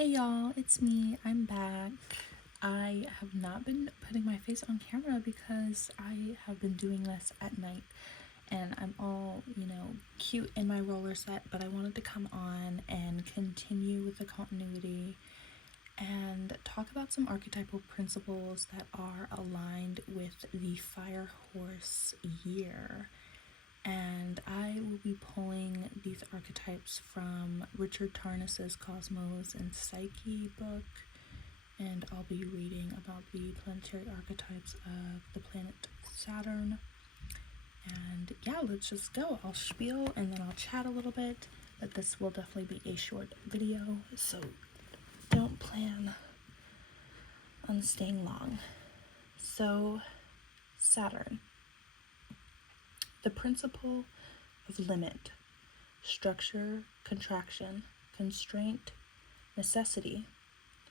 Hey y'all, it's me. I'm back. I have not been putting my face on camera because I have been doing this at night and I'm all, cute in my roller set, but I wanted to come on and continue with the continuity and talk about some archetypal principles that are aligned with the Fire Horse year. And I will be pulling these archetypes from Richard Tarnas's Cosmos and Psyche book, and I'll be reading about the planetary archetypes of the planet Saturn. And yeah, let's just go. I'll spiel and then I'll chat a little bit, but this will definitely be a short video, so don't plan on staying long. So, Saturn. The principle of limit, structure, contraction, constraint, necessity,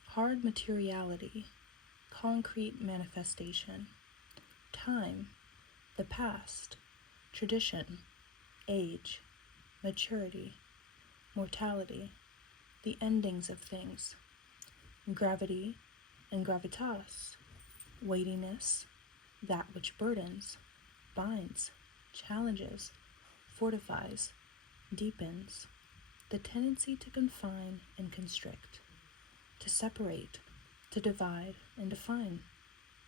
hard materiality, concrete manifestation, time, the past, tradition, age, maturity, mortality, the endings of things, gravity and gravitas, weightiness, that which burdens, binds, challenges, fortifies, deepens, the tendency to confine and constrict, to separate, to divide and define,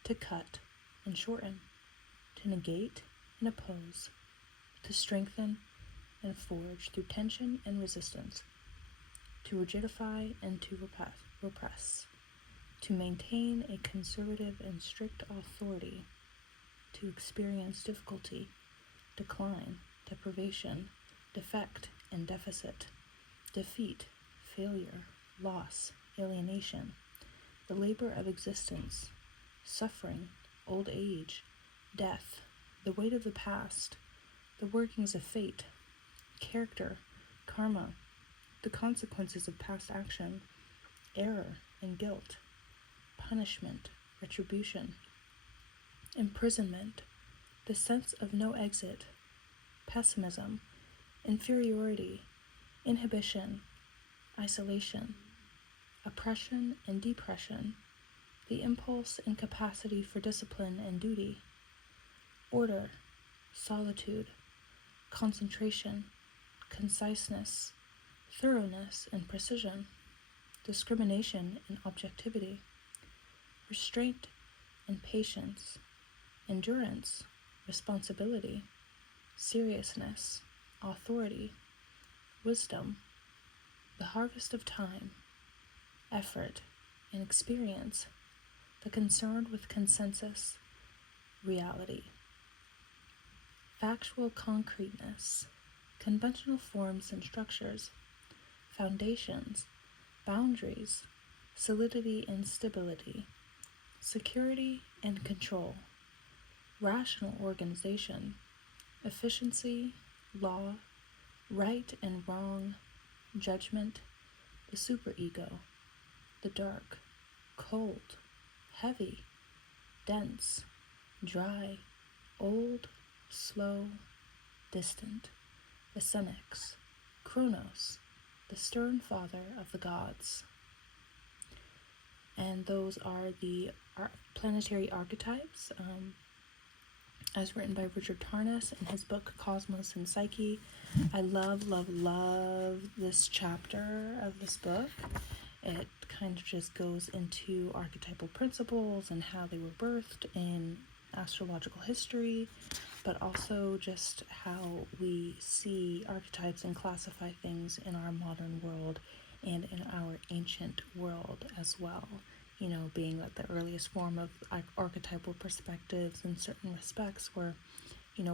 to cut and shorten, to negate and oppose, to strengthen and forge through tension and resistance, to rigidify and to repress, to maintain a conservative and strict authority, to experience difficulty, decline, deprivation, defect and deficit, defeat, failure, loss, alienation, the labor of existence, suffering, old age, death, the weight of the past, the workings of fate, character, karma, the consequences of past action, error and guilt, punishment, retribution, imprisonment, the sense of no exit, pessimism, inferiority, inhibition, isolation, oppression and depression, the impulse and capacity for discipline and duty, order, solitude, concentration, conciseness, thoroughness and precision, discrimination and objectivity, restraint and patience, endurance, responsibility, seriousness, authority, wisdom, the harvest of time, effort and experience, the concern with consensus, reality, factual concreteness, conventional forms and structures, foundations, boundaries, solidity and stability, security and control, rational organization, efficiency, law, right and wrong, judgment, the superego, the dark, cold, heavy, dense, dry, old, slow, distant, the Senex, Kronos, the stern father of the gods. And those are the planetary archetypes as written by Richard Tarnas in his book Cosmos and Psyche. I love this chapter of this book. It kind of just goes into archetypal principles and how they were birthed in astrological history, but also just how we see archetypes and classify things in our modern world and in our ancient world as well. Being that the earliest form of archetypal perspectives in certain respects were,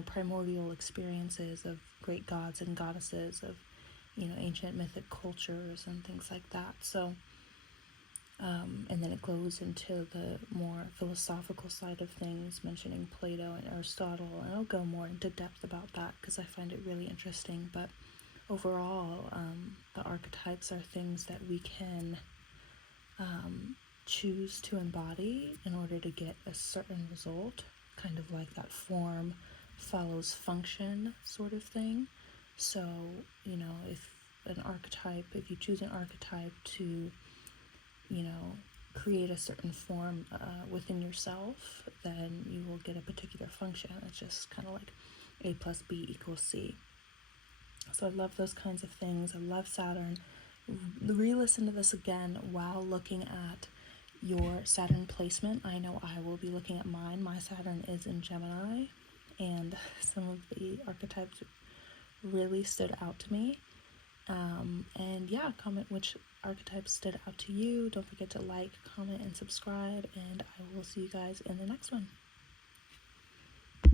primordial experiences of great gods and goddesses, of, ancient mythic cultures and things like that. So, and then it goes into the more philosophical side of things, mentioning Plato and Aristotle, and I'll go more into depth about that because I find it really interesting. But overall, the archetypes are things that we can choose to embody in order to get a certain result, kind of like that form follows function sort of thing. So, if you choose an archetype to create a certain form within yourself, then you will get a particular function. It's just kind of like A plus B equals C. So I love those kinds of things. I love Saturn. Re-listen to this again while looking at your Saturn placement. I know I will be looking at mine. My Saturn is in Gemini, and some of the archetypes really stood out to me. And yeah, comment which archetypes stood out to you. Don't forget to like, comment, and subscribe, and I will see you guys in the next one.